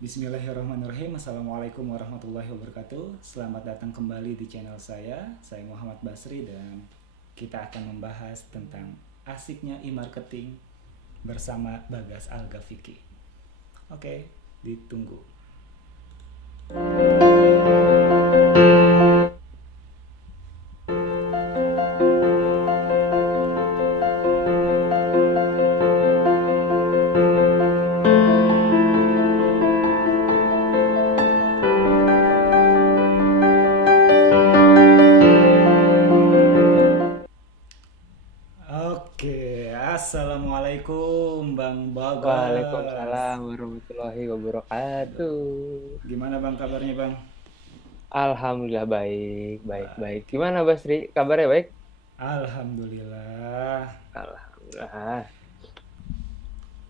Bismillahirrahmanirrahim. Assalamualaikum warahmatullahi wabarakatuh. Selamat datang kembali di channel saya Muhammad Basri dan kita akan membahas tentang asiknya e-marketing bersama Bagas Algafiki. Oke, ditunggu. Oke, assalamualaikum Bang Waalaikumsalam Bagas. warahmatullahi wabarakatuh. Gimana Bang kabarnya Bang? Alhamdulillah baik, baik, baik. Gimana Basri? Kabarnya baik? Alhamdulillah. Alhamdulillah.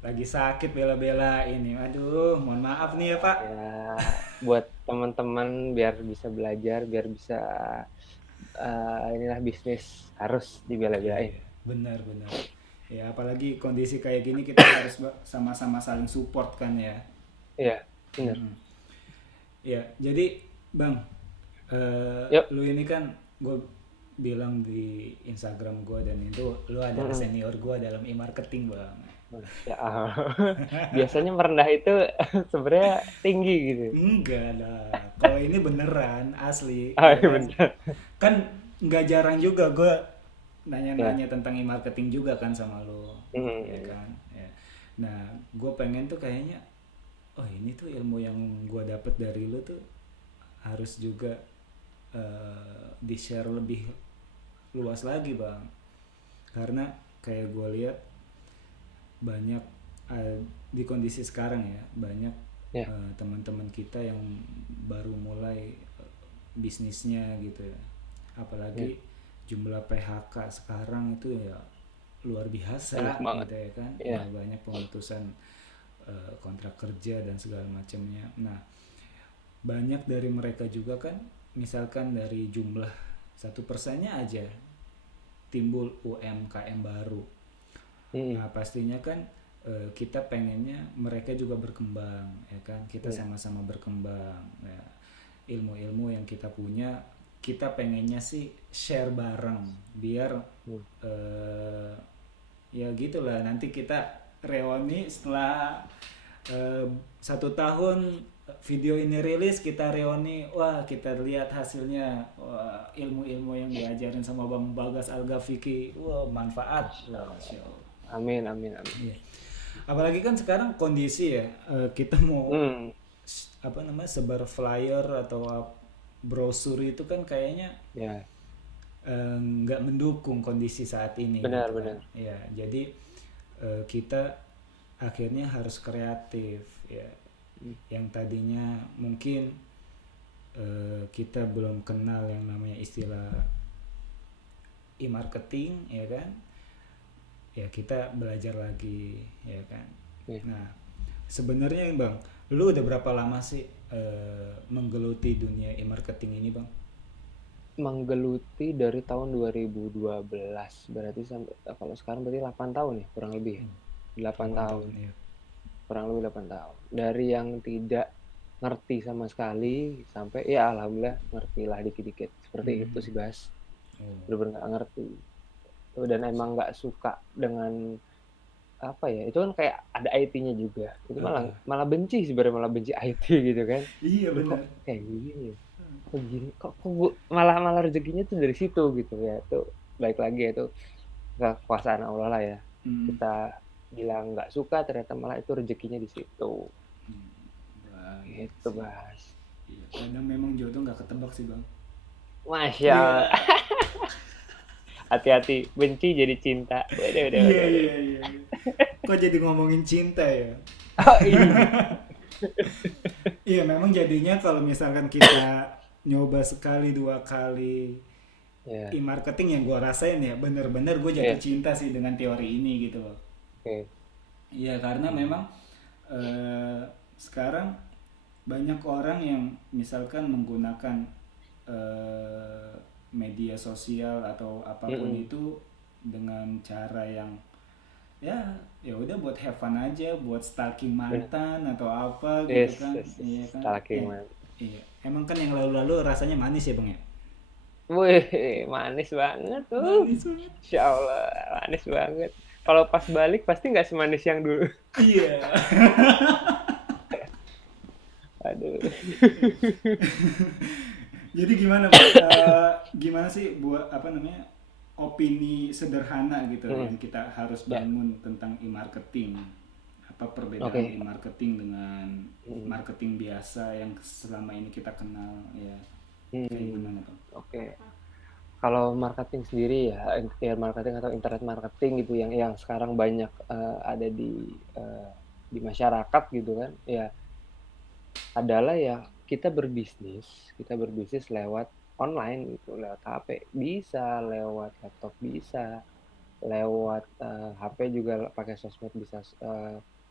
Lagi sakit bela-bela ini. Aduh, mohon maaf nih ya Pak. Ya, buat teman-teman biar bisa belajar, biar bisa inilah bisnis harus Iya, dibela-belain. iya. Benar-benar. Ya, apalagi kondisi kayak gini kita harus sama-sama saling support kan ya. Iya, benar. Mm-mm. Ya, jadi Bang, Yuk. lu ini kan gue bilang di Instagram gue dan itu lu adalah Mm-mm. senior gue dalam e-marketing Bang. Masya Allah. Biasanya merendah itu sebenarnya tinggi gitu. Enggak lah, kalau ini beneran asli Ah, ya iya kan. benar. Kan nggak jarang juga gue Ya. nanya-nanya tentang e-marketing juga kan sama lo, ya Mm. kan. Ya. Nah, gue pengen tuh kayaknya, oh ini tuh ilmu yang gue dapet dari lo tuh harus juga di-share lebih luas lagi bang. Karena kayak gue lihat banyak di kondisi sekarang ya banyak Ya. teman-teman kita yang baru mulai bisnisnya gitu ya, Ya. apalagi jumlah PHK sekarang itu ya luar Banyak biasa banget. gitu ya kan, Ya. ya banyak pemutusan kontrak kerja dan segala macamnya. Nah, banyak dari mereka juga kan misalkan dari jumlah 1%-nya aja timbul UMKM baru. Mm. Nah, pastinya kan kita pengennya mereka juga berkembang, ya kan? Kita Ya. sama-sama berkembang. Ya, ilmu-ilmu yang kita punya, kita pengennya sih share bareng, biar Hmm. eh, ya gitulah. Nanti kita reuni setelah eh, 1 tahun video ini rilis, kita reuni, wah kita lihat hasilnya, wah ilmu-ilmu yang diajarin sama Bang Bagas Algafiki, wah manfaat, Masya wah Allah. masya Allah. Amin, amin, amin. Iya. Apalagi kan sekarang kondisi ya, kita mau Hmm. apa namanya sebar flyer atau brosur itu kan kayaknya Ya, nggak mendukung kondisi saat ini gitu benar, kan. benar. Ya, jadi kita akhirnya harus kreatif ya. Hmm. Yang tadinya mungkin kita belum kenal yang namanya istilah e-marketing ya kan, ya kita belajar lagi ya kan. Ya. Nah, sebenarnya bang, lu udah berapa lama sih menggeluti dunia e-marketing ini bang? Menggeluti dari tahun 2012, berarti sampai kalau sekarang berarti 8 tahun ya, kurang lebih ya. Hmm, 8 8 tahun. tahun ya. Kurang lebih 8 tahun. Dari yang tidak ngerti sama sekali sampai ya alhamdulillah ngertilah dikit-dikit. Seperti itu Hmm. sih, Bas. Oh. Bener-bener nggak ngerti. Tuh, dan emang nggak suka dengan apa ya, itu kan kayak ada IT-nya juga. Itu malah Heeh. malah benci sebenarnya, malah benci IT gitu kan. Iya Aduh kok benar. kayak gini ya? Kok gini? Kok malah malah rezekinya tuh dari situ gitu ya. Itu baik lagi ya, itu kekuasaan Allah lah ya. Hmm. Kita bilang nggak suka, ternyata malah itu rezekinya di situ. Hmm. Baik Gitu, sih. Bas. Iya, kadang memang jodoh nggak ketebak sih bang. Masya Allah. Iya. Hati-hati, benci jadi cinta. Waduh, waduh, Iya waduh, waduh. iya iya. Kok jadi ngomongin cinta ya? Oh iya. Iya memang jadinya kalau misalkan kita nyoba sekali 2 kali Ya, e-marketing yang gue rasain ya bener-bener gue jatuh ya, cinta sih dengan teori ini gitu loh. oke. Iya karena memang eh, sekarang banyak orang yang misalkan menggunakan eh, media sosial atau apapun Mm-mm. itu dengan cara yang ya ya udah buat have fun aja, buat stalking Bener. mantan atau apa gitu Yes, kan. yes, yes. Iya kan, Stalking ya man. iya emang kan yang lalu-lalu rasanya manis ya bang ya. Wih, manis banget tuh. Manis banget. Insya Allah, manis banget. Kalau pas balik pasti nggak semanis yang dulu. Iya. Aduh. Jadi gimana bang? Gimana sih buat apa namanya opini sederhana gitu Mm, yang kita harus ya, bangun tentang e-marketing? Apa perbedaan oke. e-marketing dengan Mm, marketing biasa yang selama ini kita kenal ya, kayak mm, gimana bang? oke. Kalau marketing sendiri ya, marketing atau internet marketing gitu yang sekarang banyak ada di masyarakat gitu kan, ya adalah ya kita berbisnis lewat online gitu, lewat HP bisa, lewat laptop bisa, lewat HP juga pakai sosmed bisa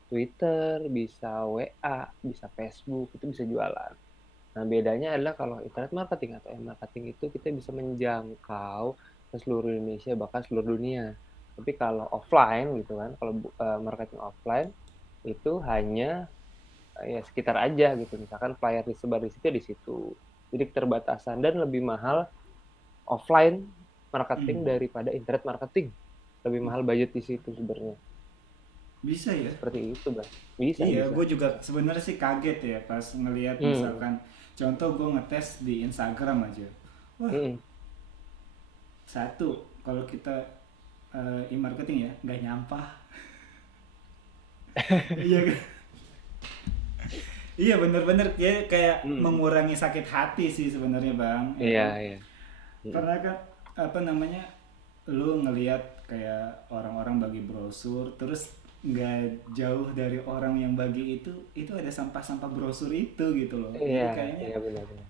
Twitter, bisa WA, bisa Facebook, itu bisa jualan. Nah, bedanya adalah kalau internet marketing atau e-marketing itu kita bisa menjangkau ke seluruh Indonesia, bahkan seluruh dunia. Tapi kalau offline gitu kan, kalau marketing offline itu hanya ya sekitar aja gitu. Misalkan flyer disebar di situ. Jadi keterbatasan dan lebih mahal offline marketing Hmm. daripada internet marketing. Lebih mahal budget di situ sebenarnya. Bisa ya? Seperti itu, Bang. Bisa, Iya, bisa. gue juga sebenarnya sih kaget ya pas ngelihat Hmm. misalkan contoh gue ngetes di Instagram aja. Wah, Hmm. satu kalau kita e-marketing ya nggak nyampah. Iya kan? Iya bener-bener kayak Hmm. mengurangi sakit hati sih sebenarnya bang, ya Iya, kan? iya. Hmm. Karena kan apa namanya, lu ngelihat kayak orang-orang bagi brosur, terus nggak jauh dari orang yang bagi itu ada sampah-sampah brosur itu gitu loh. Iya, Jadi kayaknya iya benar-benar.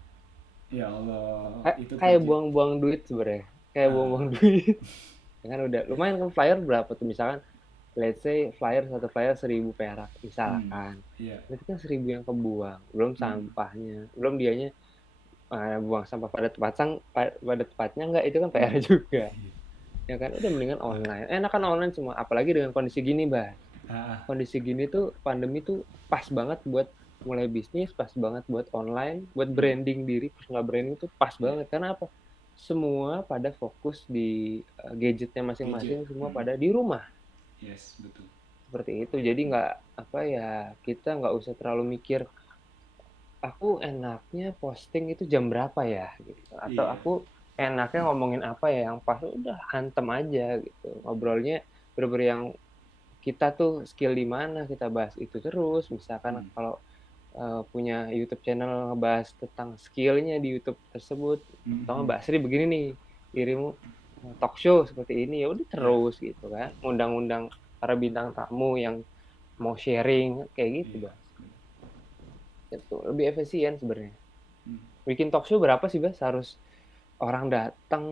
ya Allah itu Kayak kerja. buang-buang duit sebenarnya. Kayak buang-buang Ah, duit. Ya kan udah lumayan kan flyer berapa tuh misalkan let's say satu flyer 1.000 perak hmm, misalkan. iya, Itu kan 1.000 yang kebuang, belum hmm, sampahnya, belum dianya buang sampah pada tempatnya enggak, itu kan PR hmm, juga. Ya kan udah mendingan online. Enakan online semua, apalagi dengan kondisi gini, Bah. ah, ah, Kondisi gini tuh pandemi tuh pas banget buat mulai bisnis, pas banget buat online, buat hmm, branding diri, personal branding tuh pas iya, banget. Karena apa? Semua pada fokus di gadgetnya gadget, masing-masing, semua pada di rumah. yes betul, Seperti itu. Jadi nggak apa ya, kita nggak usah terlalu mikir, aku enaknya posting itu jam berapa ya gitu. Atau iya, aku enaknya ngomongin apa ya yang pas, udah hantem aja gitu. Ngobrolnya bener-bener yang kita tuh skill di mana, kita bahas itu terus. Misalkan hmm, kalau punya YouTube channel ngebahas tentang skill-nya di YouTube tersebut, hmm, atau nggak hmm, Mbak Sri begini nih, dirimu talk show seperti ini, ya udah iya, terus gitu kan. Undang-undang para bintang tamu yang mau sharing kayak gitu, iya, Bang. Gitu. Lebih efisien sebenarnya. hmm, Bikin talk show berapa sih, Bang? Harus orang datang,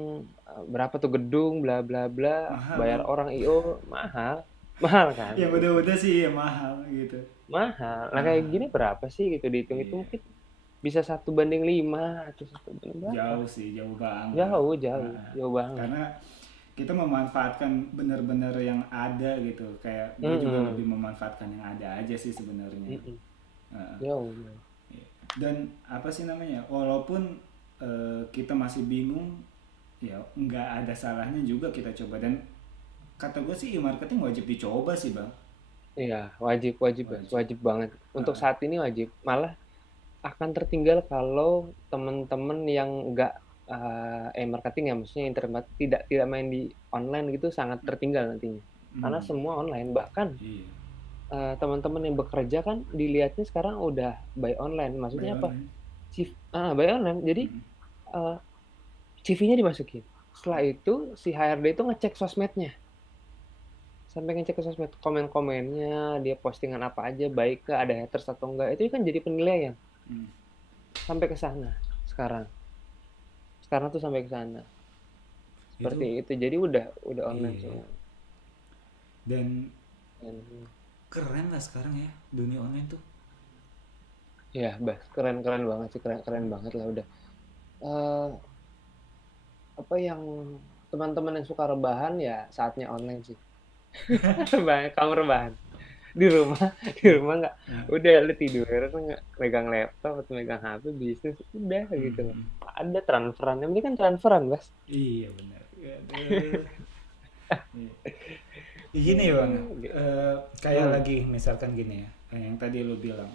berapa tuh gedung, bla bla bla, mahal bayar bang. orang IO, mahal. Mahal kan Yang gitu. udah-udah sih ya mahal gitu. Mahal. Nah kayak Mahal. gini berapa sih gitu dihitung itu Iya. mungkin bisa 1/5 atau 1/5 berapa? Jauh sih, jauh banget. Jauh, jauh, Ah, jauh banget. karena kita memanfaatkan benar-benar yang ada gitu. Kayak gue juga Mhm, lebih memanfaatkan yang ada aja sih sebenarnya. mhm. Ah, Jauh, jauh. iya. Dan apa sih namanya? Walaupun kita masih bingung, ya nggak ada salahnya juga kita coba. Dan kata gue sih e-marketing wajib dicoba sih bang. Iya, wajib, wajib, Mas. Wajib. Wajib banget. Untuk Ah, saat ini wajib. Malah akan tertinggal kalau teman-teman yang nggak marketing ya, maksudnya internet tidak main di online gitu sangat tertinggal nantinya. Karena hmm, semua online. Bahkan iya. teman-teman yang bekerja kan dilihatnya sekarang udah by online. Buy Maksudnya apa? online. By online. Jadi Hmm, eh, CV-nya dimasukin. Setelah itu si HRD itu ngecek sosmednya. Sampai ngecek ke sosmed, komen-komennya, dia postingan apa aja, baik ke ada haters atau enggak. Itu kan jadi penilaian. hmm. Sampai ke sana sekarang. Sekarang tuh sampai ke sana. Seperti Itu itu. Jadi udah online iya. semua. Dan Dan, keren lah sekarang ya dunia online tuh. ya, Bas, keren-keren banget sih, keren-keren banget lah udah. Eh apa yang teman-teman yang suka rebahan ya saatnya online sih. rebahan, kamar rebahan. Di rumah, di rumah nggak, Nah, udah lu tidur nggak megang laptop atau megang HP bisnis udah gitu loh. hmm, Ada transferan, yang penting kan transferan, Bas. iya benar. Aduh. Iya. Gini bang, Gitu. kayak Hmm, lagi misalkan gini ya, yang tadi lu bilang,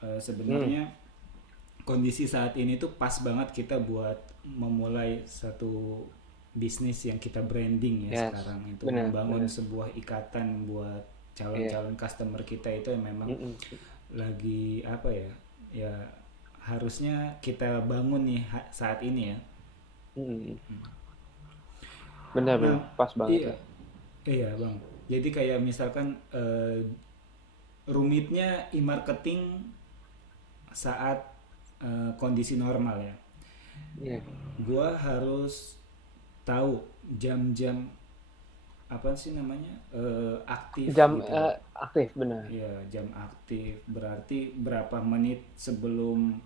hmm, sebenarnya kondisi saat ini tuh pas banget kita buat memulai satu bisnis yang kita branding ya yes, sekarang itu benar, membangun benar. sebuah ikatan buat Iya, calon-calon customer kita itu yang memang mm-mm, lagi apa ya, ya harusnya kita bangun nih saat ini ya. mm-mm. Benar, Nah, benar, pas banget iya, ya. iya bang. Jadi kayak misalkan rumitnya e-marketing saat kondisi normal ya. Iya. Gua harus tahu jam-jam apa sih namanya aktif Jam gitu loh. aktif, benar. Ya jam aktif berarti berapa menit sebelum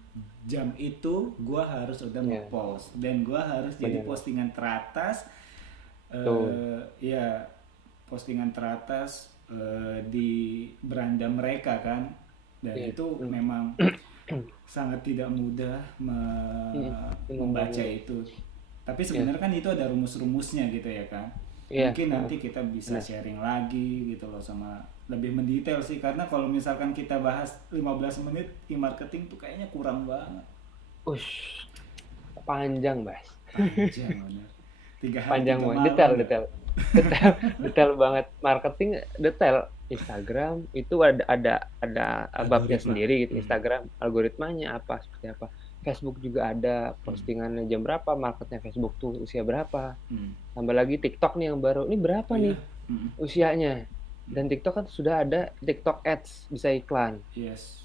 jam itu gua harus udah Iya, ngepost dan gua harus jadi benar. postingan teratas, Tuh. ya postingan teratas di beranda mereka kan, dan Iya. itu Mm. memang sangat tidak mudah Mm. Benar membaca banget. itu. Tapi Iya, sebenarnya kan itu ada rumus-rumusnya gitu ya kan. iya, Mungkin nanti kita bisa benar. sharing lagi gitu loh sama lebih mendetail sih, karena kalau misalkan kita bahas 15 menit e-marketing tuh kayaknya kurang banget. Ush, panjang, Bas. Panjang bener. 3 hari Panjang 3 banget, malam detail, ya. detail, detail, detail banget. Marketing detail. Instagram itu ada babnya Algoritma. sendiri gitu. Hmm. Instagram algoritmanya apa seperti apa. Facebook juga ada Hmm. postingannya jam berapa, marketnya Facebook tuh usia berapa. Hmm. Tambah lagi TikTok nih yang baru. Ini berapa Oh iya. nih Hmm. usianya? Hmm. Dan TikTok kan sudah ada TikTok Ads, bisa iklan. Yes.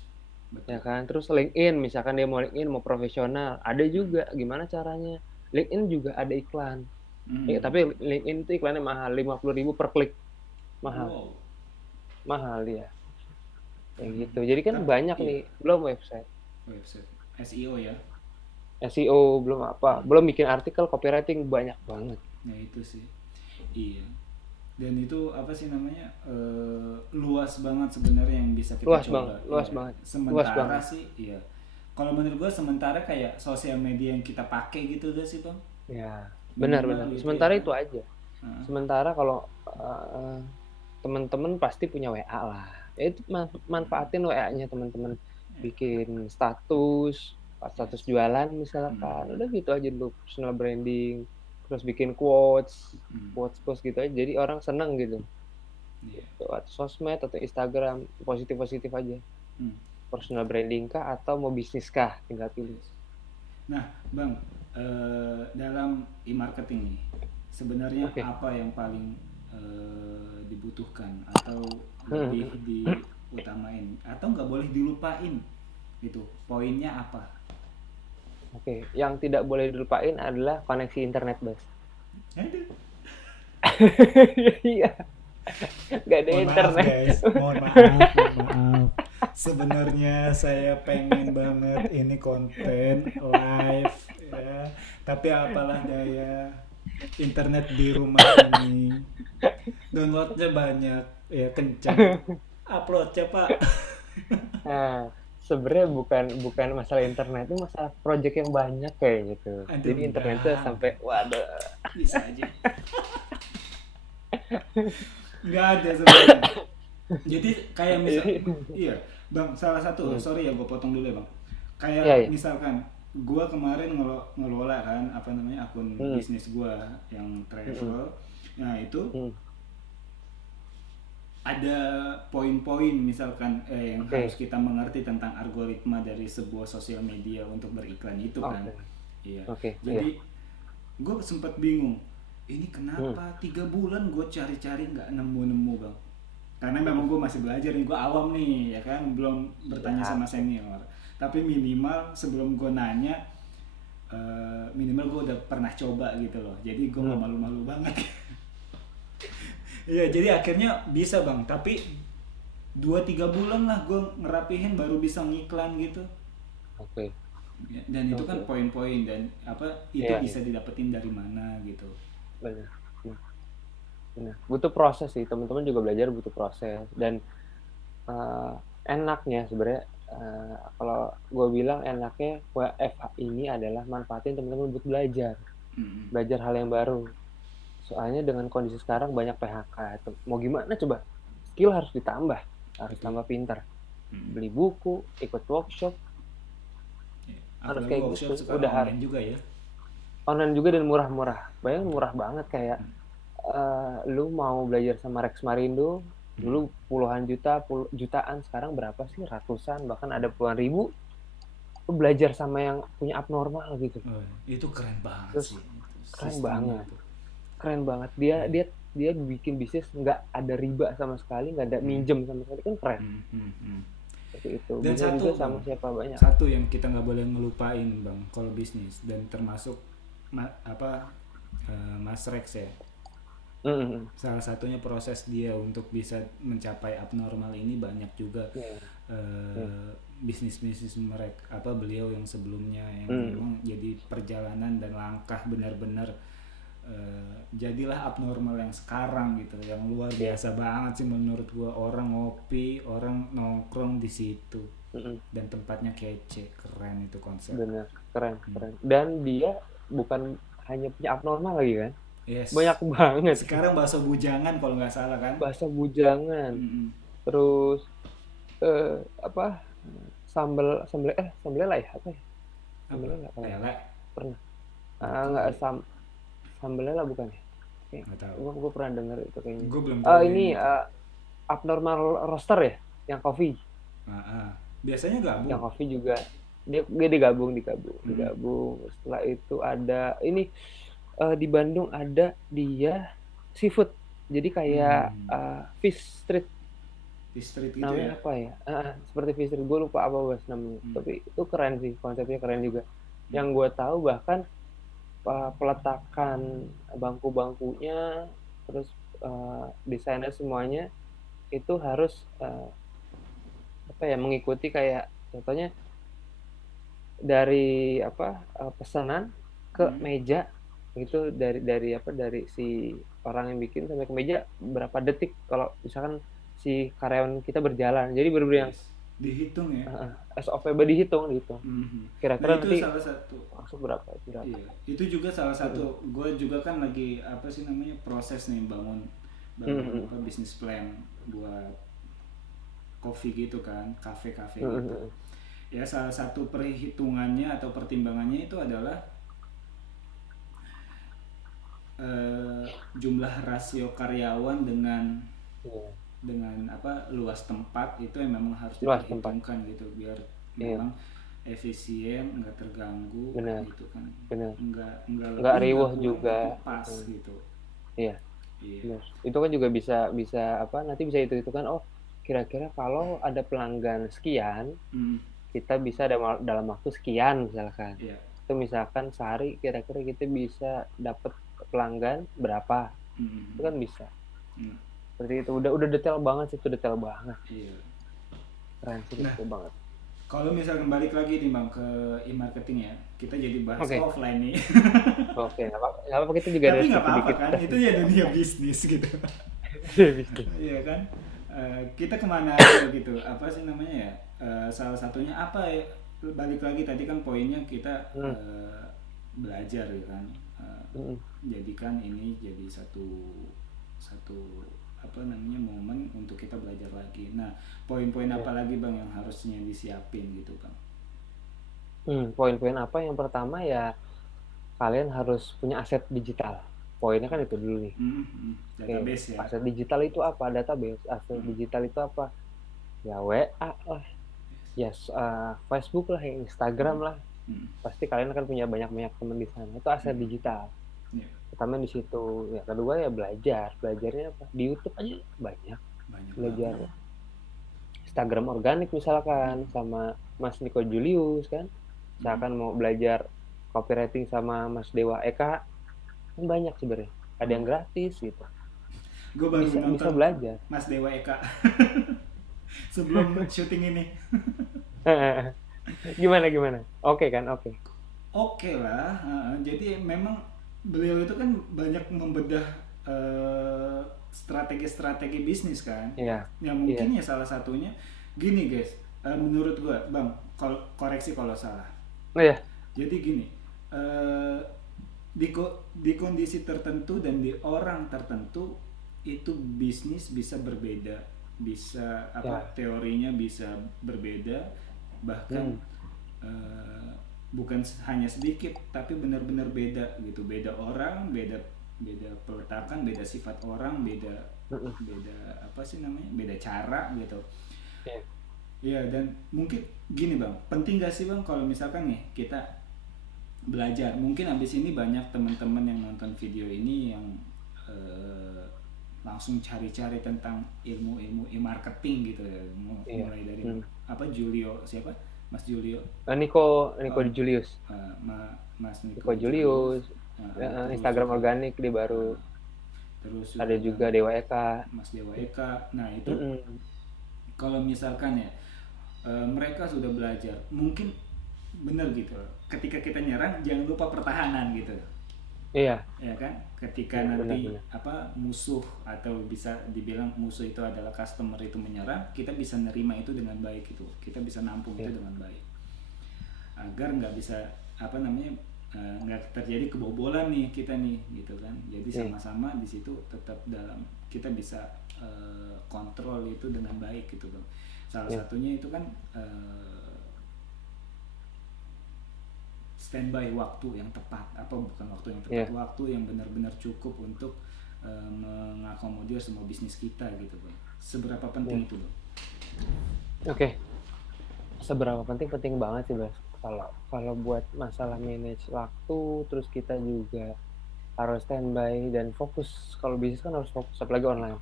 Ya Betul. kan? Terus LinkedIn, misalkan dia mau LinkedIn, mau profesional, ada Hmm. juga. Gimana caranya? LinkedIn juga ada iklan. Hmm. Tapi LinkedIn itu iklannya mahal, 50.000 per klik. Mahal, Wow. mahal dia. Kayak Hmm. gitu. Jadi kan Tapi banyak iya, nih, belum website, website SEO ya. SEO, belum apa, Hmm. belum bikin artikel, copywriting banyak banget. Nah itu sih. Iya. Dan itu apa sih namanya, luas banget sebenarnya yang bisa kita Luas coba. banget, luas Iya. banget, luas Sementara banget. sih, iya. Kalau menurut gue sementara kayak sosial media yang kita pakai gitu udah sih bang. Ya, Minimal benar-benar. gitu ya Sementara kan. itu aja. Heeh. Sementara kalau teman-teman pasti punya WA lah. Ya itu manfaatin WA-nya teman-teman. Bikin status, status Yes. jualan Hmm. misalkan. Udah gitu aja dulu, personal branding. Terus bikin quotes, Hmm. quotes gitu aja. Jadi orang seneng gitu. Iya. Gitu. Atau sosmed atau Instagram, positif-positif aja. Hmm. Personal branding kah atau mau bisnis kah? Tinggal pilih. Yes. Nah, Bang, dalam e-marketing nih, sebenarnya Oke. apa yang paling dibutuhkan atau lebih diutamain atau nggak boleh dilupain gitu? Poinnya apa? Oke, yang tidak boleh dilupain adalah koneksi internet, Bas. Aduh. Iya, nggak ada Mohon maaf internet. guys, mohon maaf, mohon maaf. Sebenarnya saya pengen banget ini konten live ya, tapi apalah daya, internet di rumah ini downloadnya banyak ya, kencang, uploadnya pak. Nah, sebenarnya bukan bukan masalah internet, itu masalah project yang banyak kayak gitu. Aduh Jadi internetnya enggak, sampai waduh. bisa aja, nggak ada sebenarnya. Jadi kayak misal, Jadi, iya bang, salah satu, hmm, sorry ya gue potong dulu ya bang, kayak iya, iya. misalkan gue kemarin ngelola kan apa namanya akun Hmm, bisnis gue yang hmm, travel. Nah itu hmm. ada poin-poin misalkan yang harus Oke, kita mengerti tentang algoritma dari sebuah sosial media untuk beriklan itu kan. oke, Iya. oke, iya. Jadi gue sempat bingung, ini Hmm, kenapa 3 bulan gue cari-cari nggak nemu-nemu bang, karena memang hmm. gue masih belajar nih, gue awam nih ya kan, belum bertanya Siap. sama senior, tapi minimal sebelum gue nanya, minimal gue udah pernah coba gitu loh, jadi gue nggak Hmm, malu-malu banget. Iya, jadi akhirnya bisa bang, tapi 2-3 bulan lah gue ngerapihin baru bisa ngiklan gitu. oke, Ya, dan itu kan oke. poin-poin dan apa itu Iya, iya, bisa didapetin dari mana gitu. benar. Hmm. benar. Butuh proses sih, teman-teman juga belajar butuh proses. Dan enaknya sebenarnya, kalau gue bilang enaknya WFH ini adalah manfaatin teman-teman buat belajar. Mm-mm. Belajar hal yang baru. Soalnya dengan kondisi sekarang banyak PHK. Mau gimana coba? Skill harus ditambah. Harus Betul. tambah pintar. Mm-mm. Beli buku, ikut workshop, Ya, harus apalagi kayak workshop gitu. sekarang Udah harus online juga ya. online juga dan murah-murah. Bayangin murah banget kayak lu mau belajar sama Rex Marindo dulu puluhan juta, jutaan, sekarang berapa sih? Ratusan, bahkan ada puluhan ribu. Lu belajar sama yang punya abnormal gitu. Oh, itu keren banget Terus sih itu keren sistemnya banget, itu. keren banget. Dia Iya. dia dia bikin bisnis nggak ada riba sama sekali, nggak ada Hmm. minjem sama sekali, kan keren. Hmm, hmm, hmm. Seperti itu. Dan Bisa juga satu bang, sama siapa banyak. satu yang kita nggak boleh ngelupain bang, kalau bisnis dan termasuk Mas Rex ya. Mm-mm. Salah satunya proses dia untuk bisa mencapai abnormal ini banyak juga Yeah. Yeah. bisnis-bisnis mereka beliau yang sebelumnya yang Mm. memang jadi perjalanan dan langkah benar-benar jadilah abnormal yang sekarang gitu, yang luar biasa banget sih menurut gua. Orang ngopi, orang nongkrong di situ Mm-mm. dan tempatnya kece, keren itu konsep. Bener, keren, keren. Dan dia bukan hanya punya abnormal lagi kan, Yes. banyak banget. Sekarang bakso bujangan kalau nggak salah kan. Bahasa bujangan, Mm-mm. terus apa, sambelela ya, apa ya, sambelela kalau Lele pernah, nggak sambelela bukan ya, nggak tahu. gue pernah dengar itu kayaknya. Gue belum tahu Ini yang itu. abnormal roaster ya, yang coffee. Biasanya gabung. Yang coffee juga dia digabung. Setelah itu ada ini, di Bandung ada dia seafood, jadi kayak fish street. Fish street gitu Namanya ya. apa ya, seperti fish street, gue lupa apa bos namanya. Tapi itu keren sih, konsepnya keren juga. Yang gue tahu bahkan peletakan bangku-bangkunya, terus desainnya semuanya itu harus mengikuti kayak contohnya dari pesanan ke meja itu, dari si orang yang bikin sampai ke meja berapa detik kalau misalkan si karyawan kita berjalan. Jadi benar-benar yang dihitung ya. SOP dihitung. Kira-kira itu nanti salah satu masuk berapa. Iya, itu juga salah satu. Gue juga kan lagi proses nih bangun bisnis plan buat kopi gitu kan, kafe gitu. Ya salah satu perhitungannya atau pertimbangannya itu adalah jumlah rasio karyawan dengan luas tempat itu yang memang harus diperhitungkan gitu, biar memang efisien, nggak terganggu. Benar. Gitu kan. Benar. Nggak riuh kurang, juga. Pas gitu. Iya. Itu kan juga bisa nanti bisa itu kan, oh kira-kira kalau ada pelanggan sekian, kita bisa dalam waktu sekian misalkan. Itu misalkan sehari kira-kira kita bisa dapat pelanggan berapa. Itu kan bisa. Seperti itu, udah detail banget sih, itu detail banget. Iya. Keren sih, detail banget. Kalau misal kembali lagi nih bang ke e-marketing ya, kita jadi bahas offline nih. Oke, nggak apa-apa, kita juga tapi nggak apa-apa kan, itu ya dunia bisnis gitu. Iya kan, kita kemana gitu, apa sih namanya ya, salah satunya apa ya, balik lagi tadi kan poinnya kita belajar ya kan, jadikan ini jadi satu momen untuk kita belajar lagi. Nah, poin-poin apa lagi bang yang harusnya disiapin gitu bang? Poin-poin apa? Yang pertama ya kalian harus punya aset digital. Poinnya kan itu dulu nih. Database ya. Aset digital itu apa? Database. Aset digital itu apa? Ya WA lah, ya Facebook lah, Instagram lah. Pasti kalian akan punya banyak teman di sana. Itu aset digital. Pertama di situ. Ya kedua ya belajarnya apa? Di YouTube aja banyak belajar. Instagram organik misalkan sama Mas Niko Julius kan. Misalkan mau belajar copywriting sama Mas Dewa Eka, kan banyak sebenarnya. Ada yang gratis gitu. Gue baru bisa belajar. Mas Dewa Eka sebelum syuting ini. Gimana? Oke kan? Oke lah. Jadi memang beliau itu kan banyak membedah strategi-strategi bisnis kan. Iya. Yang Iya. mungkin ya salah satunya gini guys, menurut gua bang, koreksi kalau salah. Oh ya. Jadi gini, eh, di kondisi tertentu dan di orang tertentu itu bisnis bisa berbeda, bisa apa Ya. teorinya bisa berbeda, bahkan Hmm. eh, bukan hanya sedikit tapi benar-benar beda gitu, beda orang, beda beda peletakan, beda sifat orang, beda Mm-mm. beda apa sih namanya, beda cara gitu. Iya. Ya dan mungkin gini bang, penting gak sih bang kalau misalkan nih kita belajar, mungkin abis ini banyak teman-teman yang nonton video ini yang eh, langsung cari-cari tentang ilmu-ilmu e-marketing gitu ya, Iya. mulai dari Hmm. apa Julio siapa Mas Julio, Niko eh, Julius. Mas Niko Niko Julius, Julius. terus Instagram juga organik dia baru. eh, terus Ada juga juga Dewa Eka. Mas Dewa Eka. Nah itu Mm-mm. kalau misalkan ya mereka sudah belajar, mungkin benar gitu loh. Ketika kita nyerang jangan lupa pertahanan gitu, Iya. ya kan? Ketika Iya, nanti benar-benar. apa musuh atau bisa dibilang musuh itu adalah customer itu menyerang, kita bisa nerima itu dengan baik gitu, kita bisa nampung itu Iya. dengan baik, agar nggak bisa apa namanya nggak terjadi kebobolan nih kita nih gitu kan. Jadi Iya. sama-sama di situ tetap dalam kita bisa kontrol itu dengan baik gitu bang. Salah Iya. satunya itu kan standby waktu yang tepat, apa bukan waktu yang tepat, Iya. waktu yang benar-benar cukup untuk mengakomodir semua bisnis kita gitu bang. Seberapa Iya. penting itu bang? Oke. Seberapa penting? Penting banget sih, Bas. Kalau buat masalah manage waktu, terus kita juga harus standby dan fokus. Kalau bisnis kan harus fokus, apalagi online.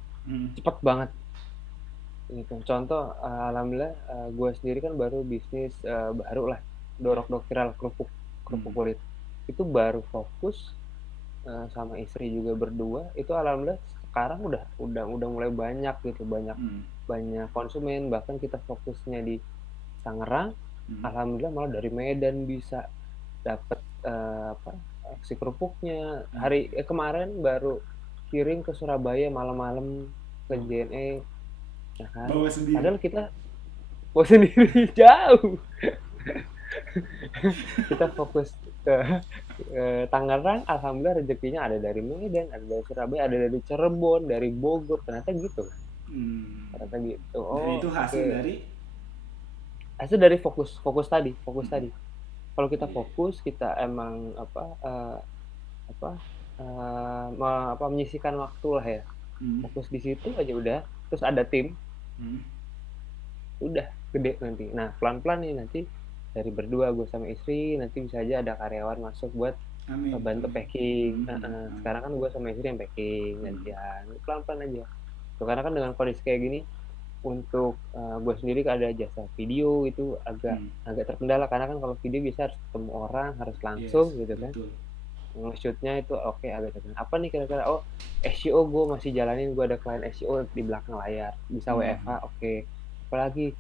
Cepet banget gitu. Contoh, alhamdulillah, gue sendiri kan baru bisnis baru lah, dorok-dok viral kerupuk kulit. Itu baru fokus sama istri juga berdua. Itu alhamdulillah sekarang udah mulai banyak gitu, banyak konsumen. Bahkan kita fokusnya di Tangerang, alhamdulillah malah dari Medan bisa dapat si kerupuknya. Kemarin baru kirim ke Surabaya malam-malam ke JNE, ya kan? Bawa sendiri. Padahal kita bawa sendiri jauh. Kita fokus ke Tangerang, alhamdulillah rezekinya ada dari Medan, ada dari Surabaya, ada dari Cirebon, dari Bogor, ternyata gitu. Ternyata gitu. Nah, itu hasil dari fokus tadi. Kalau kita fokus, kita emang menyisihkan waktu lah ya. Fokus di situ aja udah. Terus ada tim, udah gede nanti. Nah pelan-pelan nih nanti dari berdua, gue sama istri, nanti bisa aja ada karyawan masuk buat bantu packing. Sekarang kan gue sama istri yang packing gantian, pelan-pelan aja. Karena kan dengan kondisi kayak gini, untuk gue sendiri ada jasa video itu agak terkendala, karena kan kalau video bisa harus ketemu orang, harus langsung gitu kan. Nge-shootnya itu oke, agak terkendala. Apa nih kira-kira? SEO gue masih jalanin, gue ada klien SEO di belakang layar, bisa WFH oke. Apalagi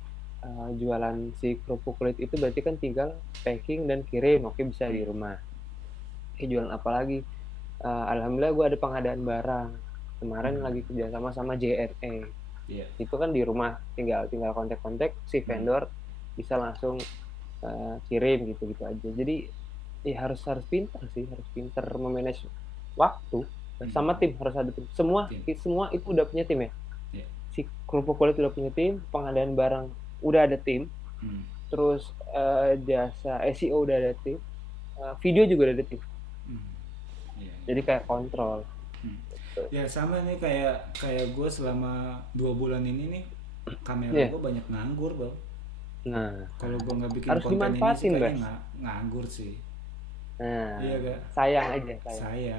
jualan si kerupuk kulit itu berarti kan tinggal packing dan kirim, oke bisa di rumah. Jualan apa lagi? Alhamdulillah gue ada pengadaan barang kemarin, lagi kerjasama sama JNE. Itu kan di rumah, tinggal kontak si vendor, bisa langsung kirim gitu aja. Jadi ya harus pintar memanage waktu sama tim, harus ada tim. Semua itu udah punya tim ya. Si kerupuk kulit udah punya tim, pengadaan barang udah ada tim, terus jasa SEO udah ada tim, video juga udah ada tim. Jadi kayak kontrol. Ya sama nih kayak gue selama 2 bulan ini nih, kamera gue banyak nganggur bang. Nah kalau gue nggak bikin harus konten ini sih kayaknya nganggur sih. Nah iya gak? Sayang aja.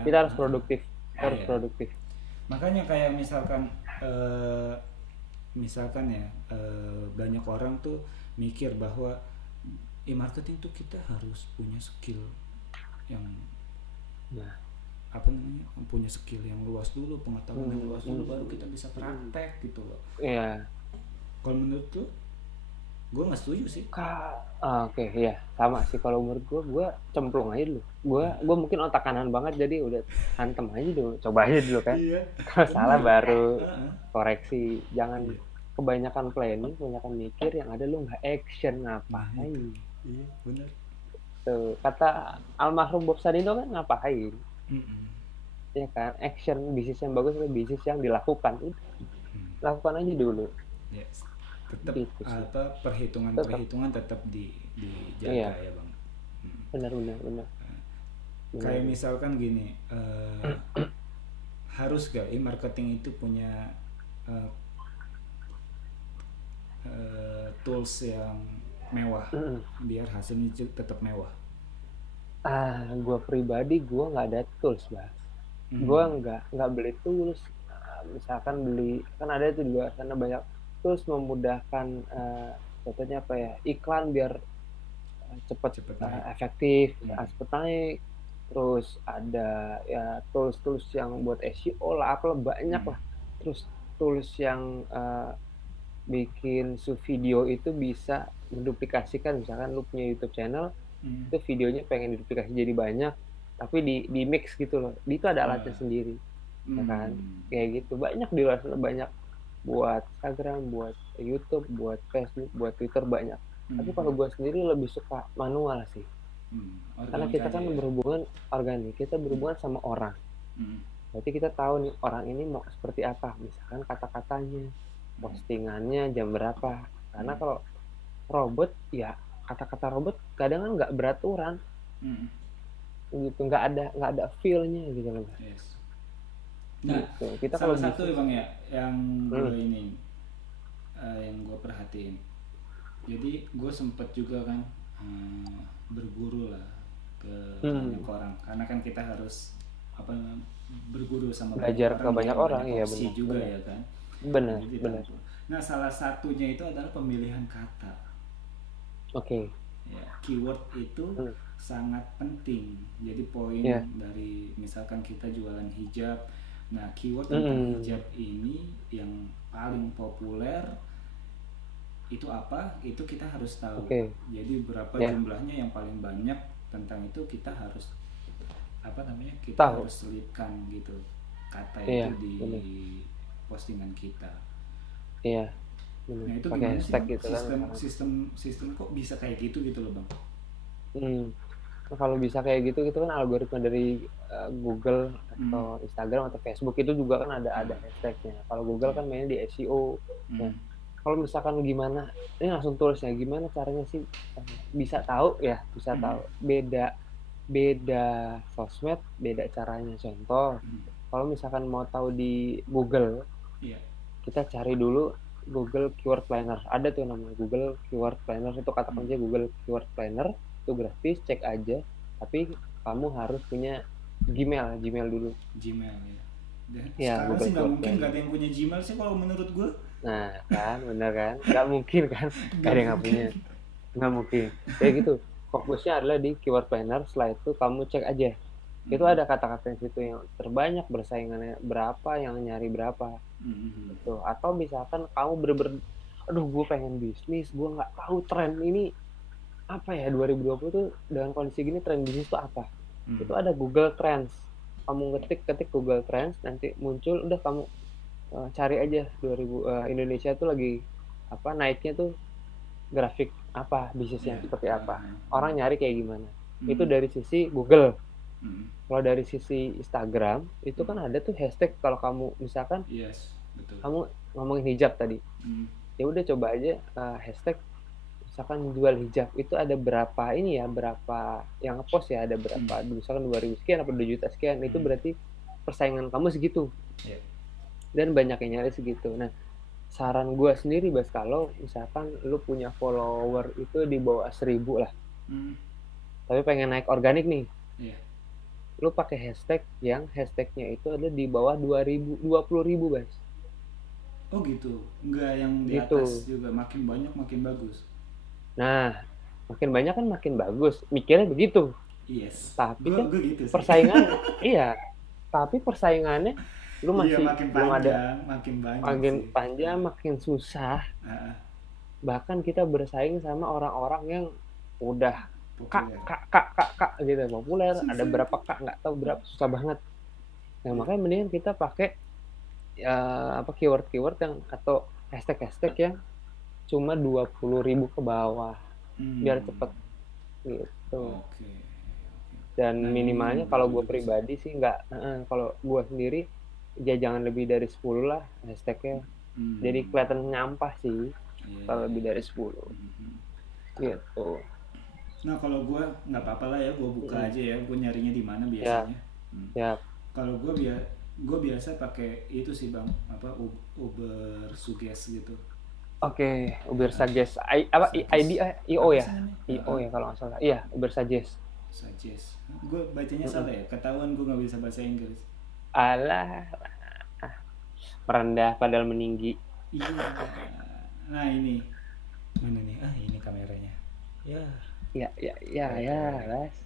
Kita harus produktif. Produktif. Makanya kayak misalkan ya banyak orang tuh mikir bahwa e-marketing tuh kita harus punya skill yang punya skill yang luas dulu, pengetahuan yang luas dulu, baru kita bisa praktek gitu loh. Iya. Kalau menurut lu? Gue nggak setuju sih. Oke, ya sama sih kalau menurut gue cemplung aja dulu. Gue mungkin otak kanan banget jadi udah hantem aja dulu, coba aja dulu kan. Iya, Kalau salah bener. baru Heeh. koreksi. Jangan Iya. kebanyakan planning, kebanyakan mikir, yang ada lu nggak action, Nah itu, ngapain. iya bener. Tuh kata almarhum Bob Sadino kan, ngapain Mm-mm. ya kan, action. Bisnis yang bagus adalah bisnis yang dilakukan. Udah, Hmm. lakukan aja dulu Yes. Tetap gitu sih. apa Tetap, perhitungan tetap dijaga iya, ya bang. Hmm. benar benar benar benar. Kayak misalkan gini, harus gak marketing itu punya eh, tools yang mewah biar hasilnya tetap mewah. Gue pribadi gue nggak ada tools, Bas. Gue Hmm. nggak beli tools. Misalkan beli, kan ada itu juga karena banyak tools memudahkan, contohnya apa ya, iklan biar cepet Cepet naik. efektif, Hmm. cepet naik. Terus ada ya tools-tools yang buat SEO lah, apalah, banyak Hmm. lah. Terus tools yang bikin video itu bisa menduplikasikan. Misalkan lu punya YouTube channel, Hmm. itu videonya pengen diduplikasi jadi banyak, tapi di mix gitu loh. Itu ada alatnya sendiri, ya kan? Hmm. Kayak gitu. Banyak di luar sana, banyak buat Instagram, buat YouTube, buat Facebook, buat Twitter, banyak. Tapi Hmm. kalau gue sendiri lebih suka manual sih. Hmm. Karena Organik kita aja kan ya. berhubungan organik, kita berhubungan sama orang. Hmm. Berarti kita tahu nih orang ini mau seperti apa. Misalkan kata-katanya, Hmm. postingannya jam berapa. Karena Hmm. kalau robot, ya kata-kata robot kadang kan nggak beraturan Hmm. gitu, nggak ada feel-nya gitu loh. Yes. Nah, Gitu kita kalau salah satu bisnis. bang ya yang gue hmm, ini yang gue perhatiin. Jadi gue sempet juga kan berguru lah ke banyak hmm, orang karena kan kita harus apa berguru sama banyak Belajar ke orang biar banyak orang, banyak iya, opsi benar juga benar ya kan. benar Jadi benar. ditampung. Nah salah satunya itu adalah pemilihan kata. Oke. Ya, keyword itu hmm, sangat penting. Jadi poin ya dari misalkan kita jualan hijab. Nah, keyword tentang hmm, hijab ini yang paling populer itu apa? Itu kita harus tahu. oke, Jadi berapa ya jumlahnya yang paling banyak tentang itu kita harus apa namanya? Kita tahu, harus selipkan gitu. Kata itu iya di benar, postingan kita. iya benar, Nah, itu pakai gimana sih, hashtag Bang? gitu kan Sistem sekarang. sistem sistem kok bisa kayak gitu loh, Bang? hmm. Nah, kalau bisa kayak gitu kan algoritma dari Google Hmm. atau Instagram atau Facebook itu juga kan ada Ah, hashtagnya. Kalau Google iya. kan mainnya di SEO. Nah, Hmm. kalau misalkan gimana, ini langsung tulisnya gimana caranya sih, bisa tahu ya, bisa Hmm. tahu beda beda sosmed, beda caranya. Contoh, Hmm. kalau misalkan mau tahu di Google, Iya. kita cari dulu Google Keyword Planner. Ada tuh namanya Google Keyword Planner, itu kata Hmm. kunci Google Keyword Planner. Itu gratis, cek aja. Tapi kamu harus punya Gmail dulu. Gmail ya. Dan Ya, sekarang Google sih nggak Keyword mungkin nggak Planner. ada yang punya Gmail sih kalau menurut gue. Nah, kan, bener kan? Nggak mungkin kan? Nggak Nggak ada yang nggak mungkin. punya. Nggak mungkin. Kayak gitu. Fokusnya adalah di Keyword Planner. Setelah itu kamu cek aja. Itu Hmm. ada kata-kata yang situ yang terbanyak, bersaingannya berapa, yang nyari berapa. Hmm. Gitu. Atau misalkan kamu bener-bener, aduh gue pengen bisnis, gue nggak tahu tren ini apa ya, 2020 tuh dengan kondisi gini tren bisnis tuh apa. Hmm. Itu ada Google Trends. Kamu ketik Google Trends, nanti muncul, udah kamu cari aja 2000 Indonesia tuh lagi apa naiknya tuh, grafik apa, bisnisnya Iya. seperti Ah, apa, ah, orang ah. nyari kayak gimana. Itu Hmm. dari sisi Google. Hmm. Kalau dari sisi Instagram itu Hmm. kan ada tuh hashtag. Kalau kamu misalkan Yes, betul. kamu ngomongin hijab tadi, Hmm. ya udah coba aja hashtag misalkan jual hijab, itu ada berapa ini ya, berapa yang ngepost ya, ada berapa, Hmm. misalkan 2.000 sekian atau 2 juta sekian, itu Hmm. berarti persaingan kamu segitu Ya. dan banyak yang nyari segitu. Nah, saran gue sendiri, Bas, kalau misalkan lu punya follower itu di bawah 1.000 lah, Hmm. tapi pengen naik organik nih, Iya. lu pakai hashtag yang hashtagnya itu ada di bawah 20.000 Bas. Oh gitu. Nggak yang di atas Gitu. juga, makin banyak makin bagus. Nah, makin banyak kan makin bagus, mikirnya begitu. Yes. Tapi kan Gue gitu sih. persaingan, iya, tapi persaingannya lu Iya masih makin belum ada, panjang, makin banyak makin sih. panjang, makin susah. Ah, ah. bahkan kita bersaing sama orang-orang yang udah Populer. kak gitu, populer, ada Susah berapa itu. kak nggak tahu berapa, susah banget. Nah makanya mendingan kita pakai keyword-keyword yang atau hashtag-hashtag yang cuma 20.000 ke bawah biar cepet Hmm. gitu. Oke. Dan Nah ini minimalnya kalau baru gue juga sih. pribadi sih nggak, kalau gue sendiri ya jangan lebih dari 10 lah hashtagnya. Jadi Hmm. kelihatan nyampah sih Iya, kalau iya, lebih iya. dari 10 Mhm. gitu. Nah kalau gue nggak apa-apa lah ya, gue buka Mm-mm. aja ya, gue nyarinya di mana Ya, biasanya. Hmm. ya. Kalau gue biasa pakai itu sih bang, apa Uber Suggest gitu. Oke, Uber Ah, Suggest. ID Suggest IO apa ya? sih namanya? IO ya kalau nggak salah. Iya, Uber Suggest. Suggest. Gue bacanya Mm-mm. salah ya, ketahuan gue nggak bisa bahasa Inggris. Alah, merendah padahal meninggi. Iya. Nah ini mana nih? Ah ini kameranya. Ya, Ya, ya, ya, ya, elek. Mas.